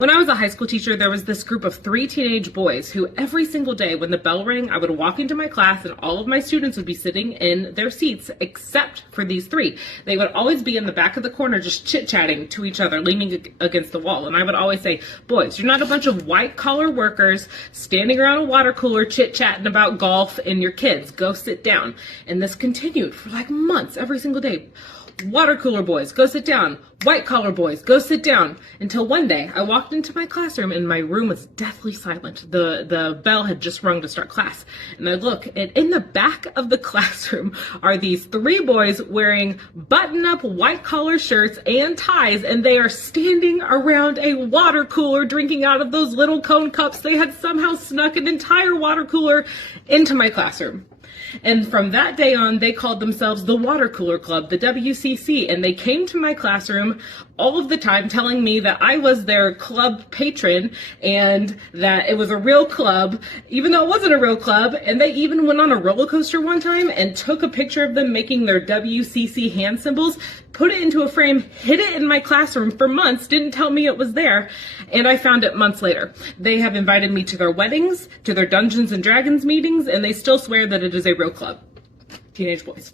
When I was a high school teacher, there was this group of 3 teenage boys who every single day when the bell rang, I would walk into my class and all of my students would be sitting in their seats except for these 3. They would always be in the back of the corner just chit-chatting to each other, leaning against the wall. And I would always say, boys, you're not a bunch of white-collar workers standing around a water cooler chit-chatting about golf and your kids. Go sit down. And this continued for like months, every single day. Water cooler boys, go sit down. White collar boys, go sit down. Until one day I walked into my classroom and my room was deathly silent. The bell had just rung to start class. And I look, and in the back of the classroom are these 3 boys wearing button-up white collar shirts and ties, and they are standing around a water cooler drinking out of those little cone cups. They had somehow snuck an entire water cooler into my classroom. And from that day on, they called themselves the Water Cooler Club, the WCC, and they came to my classroom all of the time telling me that I was their club patron and that it was a real club, even though it wasn't a real club. And they even went on a roller coaster one time and took a picture of them making their WCC hand symbols, put it into a frame, hid it in my classroom for months, didn't tell me it was there, and I found it months later. They have invited me to their weddings, to their Dungeons and Dragons meetings, and they still swear that it is a real club. Teenage boys.